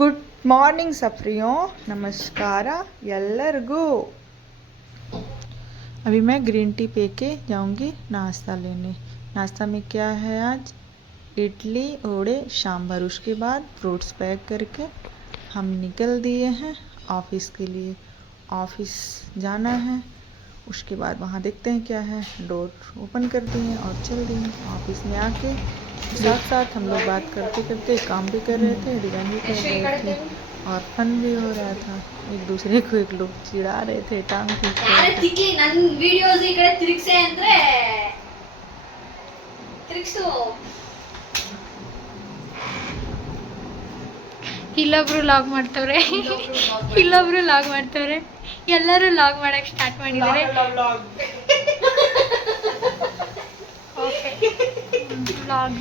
Good morning सप्रियों, नमस्कार एल्लरिगू। अभी मैं ग्रीन टी पी के जाऊंगी नाश्ता लेने। नाश्ता में क्या है आज? इडली ओड़े सांभर। उसके बाद फ्रूट्स पैक करके हम निकल दिए हैं ऑफिस के लिए। ऑफिस जाना है, उसके बाद वहाँ देखते हैं क्या है। डोर ओपन कर दिए और चल दिए। ऑफिस में आके साथ साथ हम लोग बात करते करते काम भी कर रहे थे, डिज़ाइन भी कर रहे थे और फन भी हो रहा था। एक दूसरे को एक लोग चिढ़ा रहे थे, टांग खींच रहे थे। ನನ್ನ ವಿಡಿಯೋಸ್ ಈ ಕಡೆ ತಿರುಗಿಸೆ ಅಂದ್ರೆ ತಿರುಗಿಸು. ಇಲ್ಲೊಬ್ರು ಲಾಗ್ ಮಾಡ್ತವ್ರೆ, ಇಲ್ಲೊಬ್ರು ಲಾಗ್ ಮಾಡ್ತವ್ರೆ, ಎಲ್ಲರೂ ಲಾಗ್ ಮಾಡಕ್ ಸ್ಟಾರ್ಟ್ ಮಾಡಿದ್ದಾರೆ. Okay, log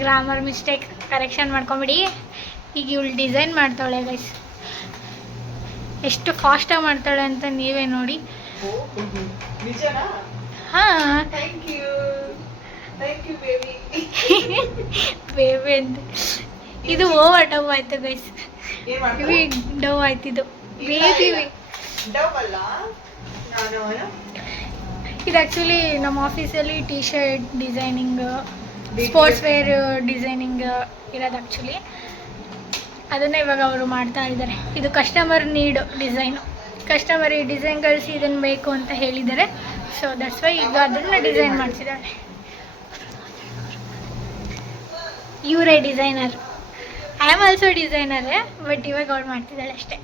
grammar mistake correction ಮಾಡ್ಕೊಂಬಿಡಿ. ಈಗ ಇವಳು ಡಿಸೈನ್ ಮಾಡ್ತಾಳೆ ಗೈಸ್, ಎಷ್ಟು ಫಾಸ್ಟಾಗಿ ಮಾಡ್ತಾಳೆ ಅಂತ ನೀವೇ ನೋಡಿ. ಹಾಂ, ಬೇಬಿ ಅಂತ ಇದು ಓವರ್ ಡವ್ ಆಯ್ತು ಗೈಸ್. ಡವ್ ಆಯ್ತು ಇದು ಬೇಬಿ. ಇದು ಆ್ಯಕ್ಚುಲಿ ನಮ್ಮ ಆಫೀಸಲ್ಲಿ T shirt designing, sports wear designing ಇರೋದು ಆ್ಯಕ್ಚುಲಿ. ಅದನ್ನೇ ಇವಾಗ ಅವರು ಮಾಡ್ತಾ ಇದ್ದಾರೆ. ಇದು ಕಸ್ಟಮರ್ ನೀಡ್ ಡಿಸೈನು. ಕಸ್ಟಮರ್ ಈ ಡಿಸೈನ್ ಕಳಿಸಿ ಇದನ್ನು ಬೇಕು ಅಂತ ಹೇಳಿದ್ದಾರೆ. ಸೊ ದಟ್ಸ್ ವೈ ಈಗ ಅದನ್ನು ಡಿಸೈನ್ ಮಾಡಿಸಿದ್ದಾರೆ. ಇವರೇ ಡಿಸೈನರ್. ಐ ಆಮ್ ಆಲ್ಸೋ ಡಿಸೈನರೇ, ಬಟ್ ಇವಾಗ ಅವ್ರು ಮಾಡ್ತಿದ್ದಾಳೆ ಅಷ್ಟೇ.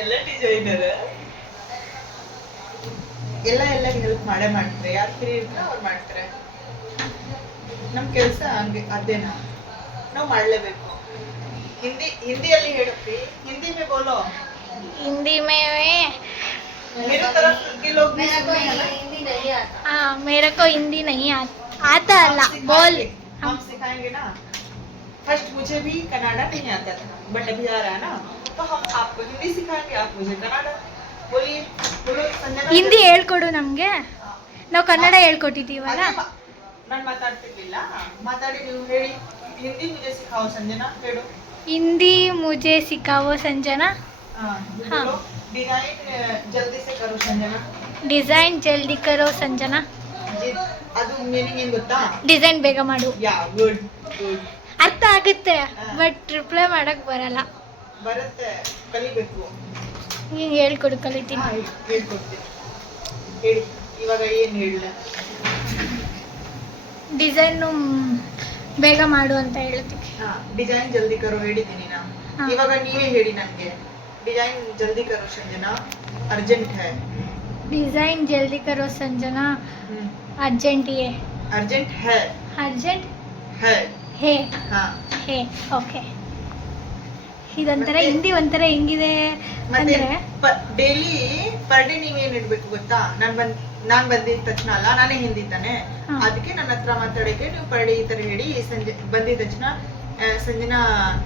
ಎಲ್ಲ ಡಿಸೈನರ್ ಎಲ್ಲ ಹೆಲ್ಪ್ ಮಾಡೇ ಮಾಡ್ತಾರೆ. ಯಾರು ಫ್ರೀ ಇರ್ತಾರೋ ಅವ್ರು ಮಾಡ್ತಾರೆ. ನಮ್ಮ ಕೆಲಸ ಹಂಗೆ ಅದೇನಾ, ನಾವು ಮಾಡಲೇಬೇಕು. ಹಿಂದಿಯಲ್ಲಿ ಹೇಳುತ್ತಿ, ಹಿಂದಿ ಮೇ ಬೋಲೋ. हिंदी में मेरे तरफ के लोग भी हाँ, मेरे को हिंदी नहीं आता अल्लाह बोल. हम सिखाएंगे ना. फर्स्ट मुझे भी कन्नड़ा नहीं आता था, बट अभी आ रहा है ना, तो हम आपको हिंदी सिखाएंगे, आप मुझे कन्नड़ा. बोलिए, बोलो संजना. ಹಿಂದಿ ಹೇಳ್ಕೊಡು ನಮಗೆ, ನಾವು ಕನ್ನಡ ಹೇಳ್ಕೊಟ್ಟಿದ್ದೀವಲ್ಲ. ನಾನು ಮಾತಾಡ್ತಿರ್ಲಿಲ್ಲ, ಮಾತಾಡಿ ನೀವು ಹೇಳಿ. ಹಿಂದಿ ಮುझे सिखाओ संजना, ಹೇಳು. हिंदी मुझे सिखाओ संजना. हाँ, डिजाइन जल्दी से करो संजना. ಡಿಸೈನ್ ಜಲ್ದಿ ಕರೋ ಸಂಜನಾ. ಅದು ಮೀನಿಂಗ್ ಏನು ಗೊತ್ತಾ? ಡಿಸೈನ್ ಬೇಗ ಮಾಡು. ಯಾ, ಗುಡ್ ಗುಡ್. ಅರ್ಥ ಆಗುತ್ತೆ, ಬಟ್ ರಿಪ್ಲೈ ಮಾಡಕ್ ಬರಲ್ಲ. ಬರುತ್ತೆ, ಕಲಿಬೇಕು. ನೀನು ಹೇಳ್ಕೊಡು, ಕಲಿತೀನಿ. ಹೇಳ್ಕೊಡ್ತೀನಿ, ಹೇಳಿ. ಇವಾಗ ಏನು ಹೇಳಲ್ಲ, ಡಿಸೈನು ಬೇಗ ಮಾಡು ಅಂತ ಹೇಳ್ತೀನಿ. ಡಿಸೈನ್ ಜಲ್ದಿ ಕರೋ ಹೇಳಿದ್ದೀನಿ ನಾ. ಇವಾಗ ನೀವೇ ಹೇಳಿ ನನಗೆ. ಡಿಸೈನ್ ಜಲ್ದಿ ಕರೋ ಸಂಜನಾ, ಅರ್ಜೆಂಟ್ है. ಡಿಸೈನ್ ಜಲ್ದಿ ಕರೋ ಸಂಜನಾ, ಅರ್ಜೆಂಟ್ है. ಅರ್ಜೆಂಟ್ है. ಅರ್ಜೆಂಟ್ है. ಹೇ. ಹಾ, ಹೇ. ಓಕೆ. ಇದೊಂಥರ ಹಿಂದಿ ಒಂಥರ ಹೆಂಗಿದೆ ಮತ್ತೆ ಅಂದ್ರೆ, ಡೈಲಿ ಪರ್ ಡೇ ನೀವೇನ್ ಇಡ್ಬೇಕು ಗೊತ್ತಾ? ನಾನ್ ಬಂದಿದ ತಕ್ಷಣ ಅಲ್ಲ, ನಾನೇ ಹಿಂದಿ ತಾನೆ, ಅದಕ್ಕೆ ನನ್ನ ಹತ್ರ ಮಾತಾಡಕ್ಕೆ ನೀವು ಪರ್ ಡೇ ಈ ತರ ಹೇಳಿ. ಸಂಜೆ ಬಂದಿದ ತಕ್ಷಣ ಸಂಜನಾ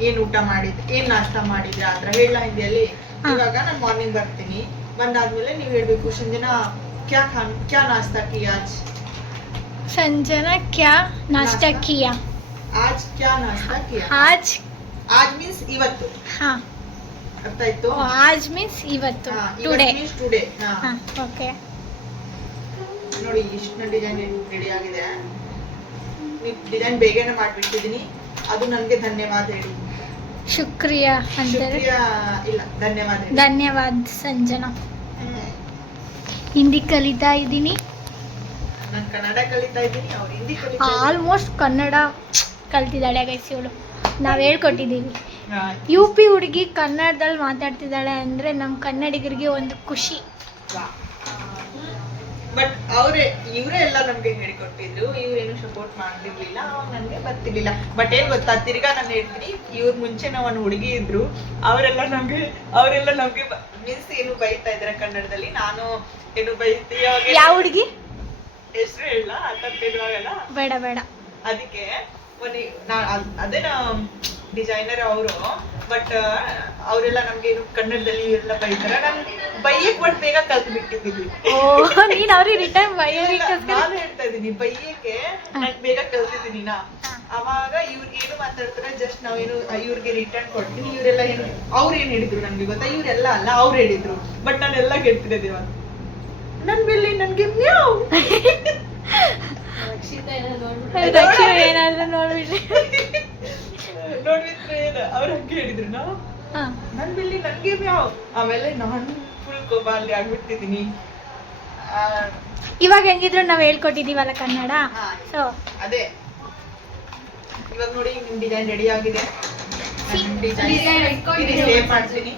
ಏನ್ ಊಟ ಮಾಡಿದ್, ಏನ್ ನಾಷ್ಟಾ ಮಾಡಿದ್ರೆ ಆ ತರ ಹೇಳ ಹಿಂದಿಯಲ್ಲಿ. ಇವಾಗ ನಾನು ಮಾರ್ನಿಂಗ್ ಬರ್ತೀನಿ, ಬಂದಾದ್ಮೇಲೆ ನೀವು ಹೇಳ್ಬೇಕು ಸಂಜನಾ ಕ್ಯಾ ನಾಸ್ತಾ ಕಿಯಾ ಆಜ್. ಸಂಜನಾ ಕ್ಯಾ ನಾಷ್ಟಾ ಕಿಯಾ ಆಜ್. ಕ್ಯಾ ನಾಸ್ತಾ ಕಿಯಾ ಆಜ್. ಆಜ್ ಮೀನ್ಸ್ ಇವತ್ತು. ಹಾ, ಅರ್ಥ ಆಯ್ತು? ಆಜ್ ಮೀನ್ಸ್ ಇವತ್ತು, ಟುಡೇ. ಟುಡೇ. ಹಾ, ಓಕೆ. ನೋಡಿ ಇಷ್ಟು ಡಿಸೈನ್ ರೆಡಿ ಆಗಿದೆ. ಡಿಸೈನ್ ಬೇಗನೆ ಮಾಡ್ಬಿಟ್ಟಿದೀನಿ. ಅದು ನನಗೆ ಧನ್ಯವಾದ ಹೇಳಿ. ಶುಕ್ರಿಯಾ ಅಂತಾರೆ. ಇಲ್ಲ, ಧನ್ಯವಾದ ಹೇಳಿ. ಧನ್ಯವಾದ ಸಂಜನಾ. ಹಿಂದಿ ಕಲಿತಾ ಇದ್ದೀನಿ. ನಾನು ಕನ್ನಡ ಕಲಿತಾ ಇದ್ದೀನಿ, ಅವ್ರು ಹಿಂದಿ ಕಲಿತಾ ಆಲ್ಮೋಸ್ಟ್ ಕನ್ನಡ ಕಲ್ತಿದ್ದಾಳೆ ಗೈಸ್ ಇವಳು. ನಾವು ಹೇಳ್ಕೊಟ್ಟಿದ್ದೀವಿ. ಯು ಪಿ ಹುಡುಗಿ ಕನ್ನಡದಲ್ಲಿ ಮಾತಾಡ್ತಿದ್ದಾಳೆ ಅಂದರೆ ನಮ್ಮ ಕನ್ನಡಿಗರಿಗೆ ಒಂದು ಖುಷಿ. ಬಟ್ ಇವರೇ ಎಲ್ಲ ನಮ್ಗೆ ಹೇಳಿಕೊಟ್ಟಿದ್ರು. ಇವ್ರೇನು ಸಪೋರ್ಟ್ ಮಾಡ್ತಿರ್ಲಿಲ್ಲ, ಅವಾಗ ನನ್ಗೆ ಬರ್ತಿರ್ಲಿಲ್ಲ. ಬಟ್ ಏನ್ ಗೊತ್ತಾ, ತಿರ್ಗಾ ನಾನು ಹೇಳ್ತೀನಿ, ಇವ್ರ ಮುಂಚೆ ಒಂದು ಹುಡುಗಿ ಇದ್ರು, ಅವರೆಲ್ಲ ನಮ್ಗೆ ಮೀನ್ಸ್ ಏನು ಬೈತಾ ಇದ್ರ ಕನ್ನಡದಲ್ಲಿ. ನಾನು ಏನು ಬೈತೀಯ? ಯಾವ ಹುಡುಗಿ ಹೆಸರು ಹೇಳ ತಪ್ಪಿದ್ವಾಗಲ್ಲ, ಬೇಡ ಬೇಡ. ಅದಕ್ಕೆ ಅದೇನ ಡಿಸೈನರ್ ಅವರು. ಬಟ್ ಅವರೆಲ್ಲ ನಮ್ಗೆ ಕನ್ನಡದಲ್ಲಿ ಎಲ್ಲ ಬೈತಾರೆ. ನಾನು ಬೈಯಕ್ ಬಟ್ ಬೇಗ ಕಲ್ತು ಬಿಟ್ಟಿದ್ದೀನಿ. ನೀನ್ ಅವ್ರಿಗೆ ರಿಟರ್ನ್ ಬೈಯೋದಕ್ಕೆ ನಾನು ಹೇಳ್ತಾ ಇದ್ದೀನಿ, ಬೈಯಕ್ಕೆ ನಾನು ಬೇಗ ಕಲ್ತಿದ್ದೀನಿ ನಾ. ಅವಾಗ ಇವ್ರು ಏನು ಮಾತಾಡ್ತಾರೆ ಜಸ್ಟ್ ನಾವೇನು ಇವ್ರಿಗೆ ರಿಟರ್ನ್ ಕೊಡ್ತೀನಿ. ಇವರೆಲ್ಲ ಏನು ಅವ್ರು ಏನ್ ಹೇಳಿದ್ರು ನನ್ಗೆ ಗೊತ್ತಾ, ಇವರೆಲ್ಲ ಅಲ್ಲ ಅವ್ರು ಹೇಳಿದ್ರು. ಬಟ್ ನಾನೆಲ್ಲ ಕೇಳ್ತಿದ್ದೆ ಇವಾಗ ನನ್ ಬೆಲ್ಲಿ ನನ್ಗೆ ಮ್ಯಾವ್ ಏನಾದ್ರು ನೋಡ್ಬಿಟ್ರಿ ನೋಡ್ಬಿಟ್ರೆ ಏನ ಅವ್ರು ಹಂಗೆ ಹೇಳಿದ್ರು ನಾವು ನನ್ ಬೆಲ್ಲಿ ನನ್ಗೆ ಮ್ಯಾವ್. ಆಮೇಲೆ ನಾನು ಫುಲ್ ಕೋಬಾಲಿ ಆಗ್ಬಿಟ್ಟಿದೀನಿ. ಇವಾಗ ಹೆಂಗಿದ್ರು ನಾವ್ ಹೇಳ್ಕೊಟ್ಟಿದೀವಲ್ಲ ಕನ್ನಡ. ಸೊ ಅದೇ ಇವಾಗ ನೋಡಿ ನಿಮ್ ಡಿಸೈನ್ ರೆಡಿ ಆಗಿದೆ. ಸೇವ್ ಮಾಡ್ತೀನಿ.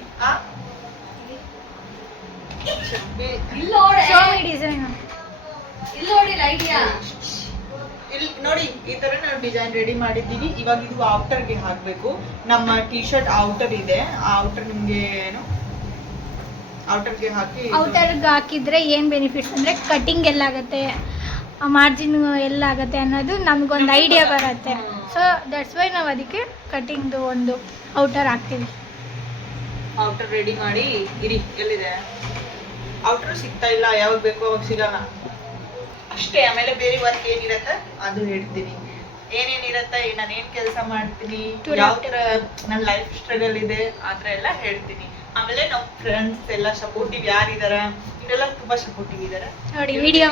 ಇಲ್ಲಿ ನೋಡಿ ಈ ತರ ನಾವು ಡಿಸೈನ್ ರೆಡಿ ಮಾಡಿದ್ದೀವಿ. ಇವಾಗ ಇದು ಔಟರ್ಗೆ ಹಾಕ್ಬೇಕು. ನಮ್ಮ ಟಿ ಶರ್ಟ್ ಔಟರ್ ಇದೆ, ಆ ಔಟರ್ ನಿಮ್ಗೆ ಏನು ಔಟರ್ಗೆ ಹಾಕಿ ಔಟರ್ಗೆ ಹಾಕಿದ್ರೆ ಏನ್ ಬೆನಿಫಿಟ್ಸ್ ಅಂದ್ರೆ ಕಟಿಂಗ್ ಎಲ್ಲ ಆಗತ್ತೆ, ಮಾರ್ಜಿನ್ ಎಲ್ಲ ಆಗತ್ತೆ ಅನ್ನೋದು ನಮ್ಗೊಂದು ಐಡಿಯಾ ಬರುತ್ತೆ. ಸೊ ದಟ್ಸ್ ವೈ ನಾವು ಅದಕ್ಕೆ ಕಟಿಂಗ್ದು ಒಂದು ಔಟರ್ ಹಾಕ್ತೀವಿ. ಔಟರ್ ರೆಡಿ ಮಾಡಿ ಇರಿ. ಎಲ್ಲಿದೆ ಔಟರ್? ಸಿಗ್ತಾ ಇಲ್ಲ, ಯಾವಾಗ ಬೇಕು ಅವಾಗ ಸಿಗಲ್ಲ ಅಷ್ಟೇ. ಆಮೇಲೆ ಬೇರೆ ವರ್ಕ್ ಏನಿರತ್ತೆ ಅದು ಹೇಳ್ತೀನಿ. ಏನೇನಿರತ್ತೆ, ನಾನು ಏನ್ ಕೆಲಸ ಮಾಡ್ತೀನಿ, ಯಾವ ತರ ನನ್ನ ಲೈಫ್ ಸ್ಟ್ರಗಲ್ ಇದೆ ಆ ಥರ ಎಲ್ಲ ಹೇಳ್ತೀನಿ. ಆಮೇಲೆ ನಮ್ಮ ಫ್ರೆಂಡ್ಸ್ ಎಲ್ಲ ಸಪೋರ್ಟಿವ್ ಯಾರಿದಾರ, ಇವರೆಲ್ಲ ತುಂಬಾ ಸಪೋರ್ಟಿವ್ ಇದಾರೆ. ನೋಡಿ ವಿಡಿಯೋ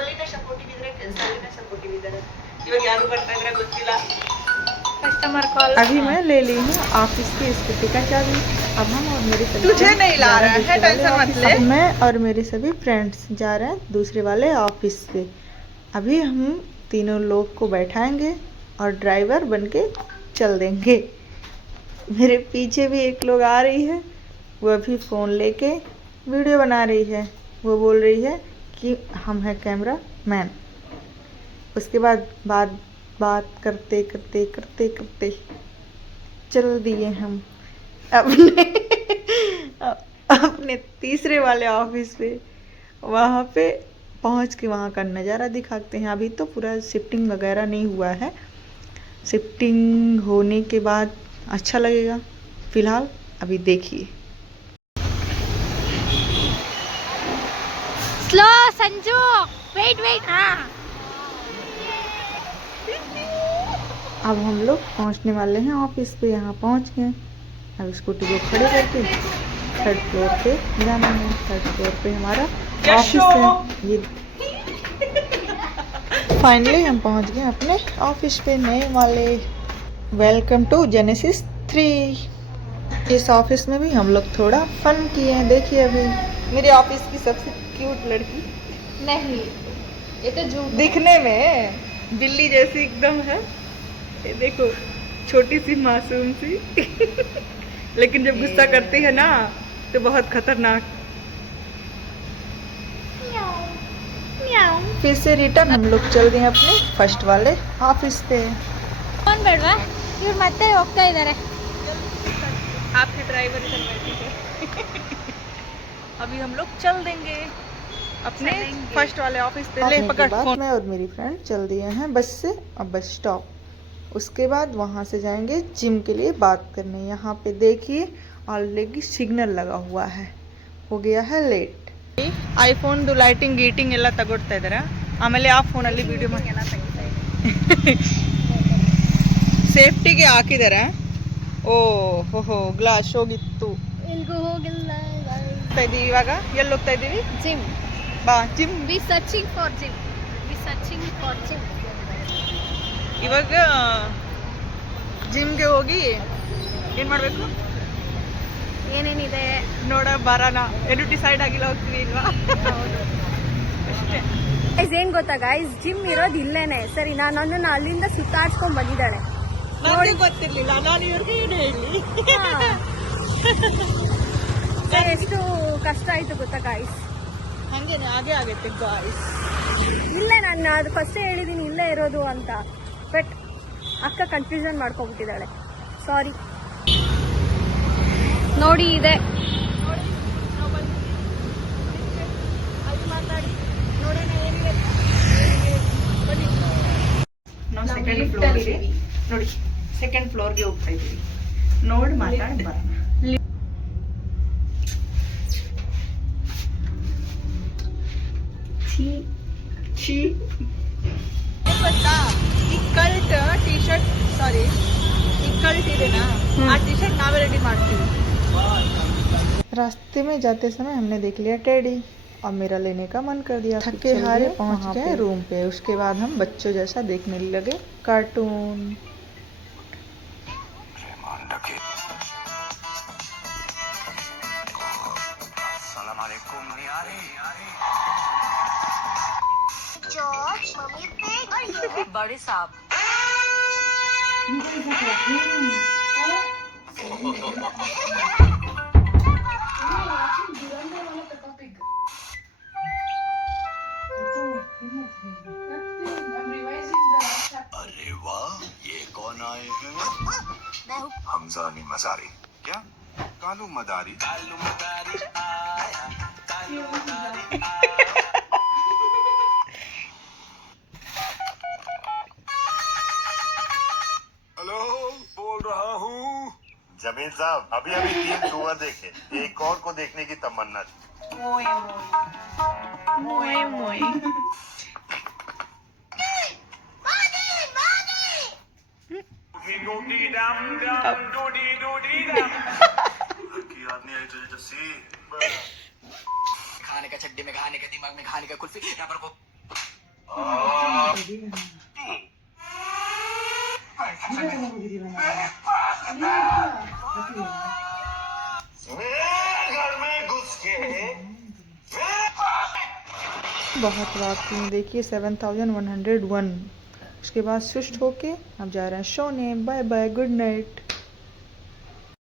ಅಲ್ಲಿನೇ ಸಪೋರ್ಟಿವ್ ಇದ್ರೆ, ಕೆಲಸ ಅಲ್ಲಿನೇ ಸಪೋರ್ಟಿವ್ ಇದಾರೆ. ಇವಾಗ ಯಾರು ಬರ್ತಾ ಇದ್ರೆ ಗೊತ್ತಿಲ್ಲ. कस्टमर कॉल अभी मैं ले ली हूँ ऑफिस की स्कूटी का चाबी. अब हम और मेरी तुझे नहीं ला रहा है, टेंशन मत ले. मैं और मेरे सभी फ्रेंड्स जा रहे हैं दूसरे वाले ऑफिस से. अभी हम तीनों लोग को बैठाएंगे और ड्राइवर बन के चल देंगे. मेरे पीछे भी एक लोग आ रही है, वो अभी फ़ोन लेके वीडियो बना रही है. वो बोल रही है कि हम हैं कैमरा मैन. उसके बाद बात करते करते करते करते चल दिए हम अपने तीसरे वाले ऑफिस पे. वहाँ पे पहुँच के वहाँ का नज़ारा दिखाते हैं. अभी तो पूरा शिफ्टिंग वगैरह नहीं हुआ है. शिफ्टिंग होने के बाद अच्छा लगेगा. फ़िलहाल अभी देखिए. Slow Sanju, wait wait. हाँ अब हम लोग पहुंचने वाले हैं ऑफिस पे. यहाँ पहुंच गए. अब स्कूटी को खड़े करके थर्ड फ्लोर पे जाना है. थर्ड फ्लोर पे हमारा ऑफिस है. ये फाइनली हम पहुंच गए अपने ऑफिस पे नए वाले. Welcome to Genesis 3. इस ऑफिस में भी हम लोग थोड़ा फन किए हैं. देखिए अभी मेरे ऑफिस की सबसे क्यूट लड़की नहीं, ये तो झूठ. दिखने में बिल्ली जैसी एकदम है. ये देखो छोटी सी मासूम सी लेकिन जब गुस्सा करती है ना तो बहुत खतरनाक. फिर से रिटर्न हम लोग चल गए अपने फर्स्ट वाले ऑफिस पे. कौन बैठा? इवर ಮತ್ತೆ ಹೋಗ್ತಾ ಇದ್ದಾರೆ. आपके ड्राइवर इधर बैठे हैं. अभी हम लोग चल देंगे अपने फर्स्ट वाले ऑफिस पे. ले पकड़ फोन. मैं और मेरी फ्रेंड चल दिए हैं बस से. अब बस स्टॉप. उसके बाद वहाँ से जाएंगे जिम के लिए बात करने. यहाँ पे देखिए ऑलरेडी सिग्नल लगा हुआ है. हो गया है लेट. ಐಫೋನ್ದು ಲೈಟಿಂಗ್ ಗೀಟಿಂಗ್ ಎಲ್ಲ ತಗೊಳ್ತಾ ಇದ್ದಾರೆ. ಆಮೇಲೆ ಆ ಫೋನಲ್ಲಿ ವಿಡಿಯೋ ಮಾಡಿ ಸೇಫ್ಟಿಗೆ ಹಾಕಿದ್ದಾರೆ. ಓ ಹೋ ಗ್ಲಾಸ್ ಹೋಗಿತ್ತು. ಎಲ್ಗೂ ಹೋಗಿಲ್ಲ. ಹೋಗ್ತಾ ಇದೀವಿ ಇವಾಗ. ಎಲ್ಲಿ ಹೋಗ್ತಾ ಇದ್ದೀವಿ? ಜಿಮ್. ಬಾ gym. We searching for gym. We searching for gym. ಇವಾಗ ಜಿಮ್ಗೆ ಹೋಗಿ ಏನು ಮಾಡಬೇಕು, ಏನೇನಿದೆ ನೋಡ ಬರೋಣ. ಏನು ಡಿಸೈಡ್ ಆಗಿಲ್ಲ, ಹೋಗ್ತೀವಿ ಇಲ್ವಾ ಅಷ್ಟೇ. ಏನ್ ಗೊತ್ತಾ ಗೈಸ್, ಜಿಮ್ ಇರೋದು ಇಲ್ಲೇನೆ. ಸರಿ, ನನ್ನನ್ನ ಅಲ್ಲಿಂದ ಸುತ್ತಾಡ್ಸ್ಕೊಂಡ್ ಬಂದಿದ್ದಾಳೆ. ನೋಡಿ ಗೊತ್ತಿರ್ಲಿಲ್ಲ, ನಾನು ಇವ್ರಿಗೆ ಏನು ಹೇಳಿ. ಎಷ್ಟು ಕಷ್ಟ ಆಯ್ತು ಗೊತ್ತಾ ಗೈಸ್. ಹಂಗೇನೆ ಹಾಗೆ ಆಗೈತೆ ಗಾಯ್ಸ್. ಇಲ್ಲೇ ನಾನು ಅದು ಫಸ್ಟೇ ಹೇಳಿದೀನಿ ಇಲ್ಲೇ ಇರೋದು ಅಂತ. ಬಟ್ ಅಕ್ಕ ಕನ್ಫ್ಯೂಷನ್ ಮಾಡ್ಕೊಂಡ್ಬಿಟ್ಟಿದ್ದಾಳೆ. ಸಾರಿ. ನೋಡಿ ಇದೆ ನಾವು ಸೆಕೆಂಡ್ ಫ್ಲೋರ್ ಇದೀವಿ ನೋಡಿ. ಸೆಕೆಂಡ್ ಫ್ಲೋರ್ಗೆ ಹೋಗ್ತಾ ಇದೀವಿ. ನೋಡಿ ಮಾತಾಡಿ ಬರೋಣ. ಗೊತ್ತಾ ಈ ಕಲ್ಟ್ ಟಿ ಸಾರಿ ಈಗ ಕಳ್ಸಿದೇನಾ ಆ ಟಿ ಶರ್ಟ್ ನಾವೇ ರೆಡಿ ಮಾಡ್ತೀವಿ. रास्ते में जाते समय हमने देख लिया टेडी और मेरा लेने का मन कर दिया. थके हारे पहुंच गए रूम पे. उसके बाद हम बच्चों जैसा देखने लगे कार्टून. जॉर्ज मम्मी पे और ये बड़े साहब अरे वाह, ये कौन आए हैं? मैं हूँ हमजा अली मजारी. क्या? कालू मदारी. कालू मदारी आया, कालू मदारी आया. हेलो, बोल रहा हूँ. जमीन साहब, अभी 3 सुअर देखे. एक और को देखने की तमन्ना थी. लड़की याद नहीं आई तुझे जस्सी? खाने का चड्डी में खाने का दिमाग में खाने का कुल्फी यहाँ पर वो घर में घुस के बहुत वाकई देखिए 7101. उसके बाद सुस्ट होके अब जा रहे हैं सोने. Bye bye, good night.